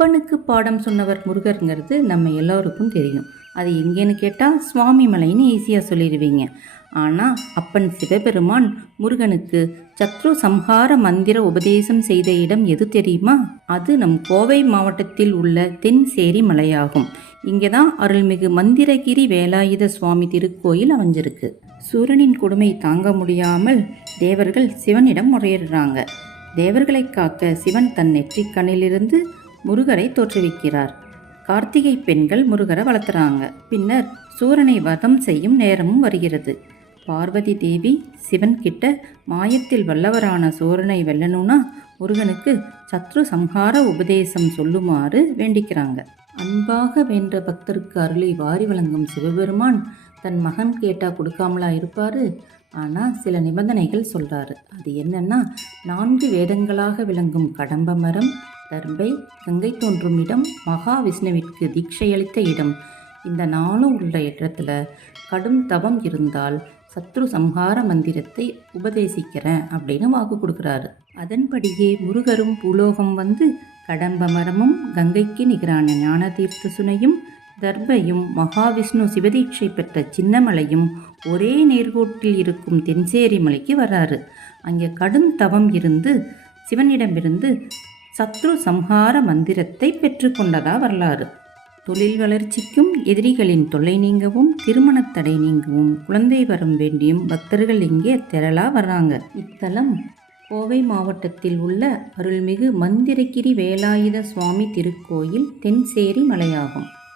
அப்பனுக்கு பாடம் சொன்னவர் முருகருங்கிறது நம்ம எல்லோருக்கும் தெரியும். அது எங்கேன்னு கேட்டால் சுவாமி மலைன்னு ஈஸியாக சொல்லிடுவீங்க. ஆனால் அப்பன் சிவபெருமான் முருகனுக்கு சத்ரு சம்ஹார மந்திர உபதேசம் செய்த இடம் எது தெரியுமா? அது நம் கோவை மாவட்டத்தில் உள்ள தென்சேரி மலையாகும். இங்கே தான் அருள்மிகு மந்திரகிரி வேலாயுத சுவாமி திருக்கோயில் அமைஞ்சிருக்கு. சூரனின் கொடுமை தாங்க முடியாமல் தேவர்கள் சிவனிடம் முறையிடுறாங்க. தேவர்களை காக்க சிவன் தன் நெற்றிக்கண்ணிலிருந்து முருகரை தோற்றுவிக்கிறார். கார்த்திகை பெண்கள் முருகரை வளர்த்துறாங்க. பின்னர் சூரனை வதம் செய்யும் நேரமும் வருகிறது. பார்வதி தேவி சிவன் கிட்ட மாயத்தில் வல்லவரான சூரனை வெல்லணும்னா முருகனுக்கு சத்ரு சம்ஹார உபதேசம் சொல்லுமாறு வேண்டிக்கிறாங்க. அன்பாக வென்ற பக்தருக்கு அருளை வாரி வழங்கும் சிவபெருமான் தன் மகன் கேட்டா கொடுக்காமலா இருப்பாரு? ஆனால் சில நிபந்தனைகள் சொல்கிறாரு அது என்னென்னா நான்கு வேதங்களாக விளங்கும் கடம்ப மரம் தர்பை கங்கை தோன்றும் இடம் மகாவிஷ்ணுவிற்கு தீட்சையளித்த இடம். இந்த நாளும் உள்ள இடத்துல கடும் தவம் இருந்தால் சத்ரு சம்ஹார மந்திரத்தை உபதேசிக்கிறேன் அப்படின்னு வாக்கு கொடுக்குறாரு. அதன்படியே முருகரும் பூலோகம் வந்து கடம்ப மரமும் கங்கைக்கு நிகரான ஞான தீர்த்த சுனையும் தர்பையும் மகாவிஷ்ணு சிவதீட்சை பெற்ற சின்னமலையும் ஒரே நேர்கோட்டில் இருக்கும் தென்சேரி மலைக்கு வராரு அங்கே கடும் தவம் இருந்து சிவனிடமிருந்து சத்ரு சம்ஹார மந்திரத்தை பெற்றுக்கொண்டதா வரலாறு. தொழில் வளர்ச்சிக்கும் எதிரிகளின் தொல்லை நீங்கவும் திருமணத் தடை நீங்கவும் குழந்தை வரம் வேண்டியும் பக்தர்கள் இங்கே திரளா வர்றாங்க. இத்தலம் கோவை மாவட்டத்தில் உள்ள அருள்மிகு மந்திரகிரி வேலாயுத சுவாமி திருக்கோயில் தென்சேரி மலையாகும்.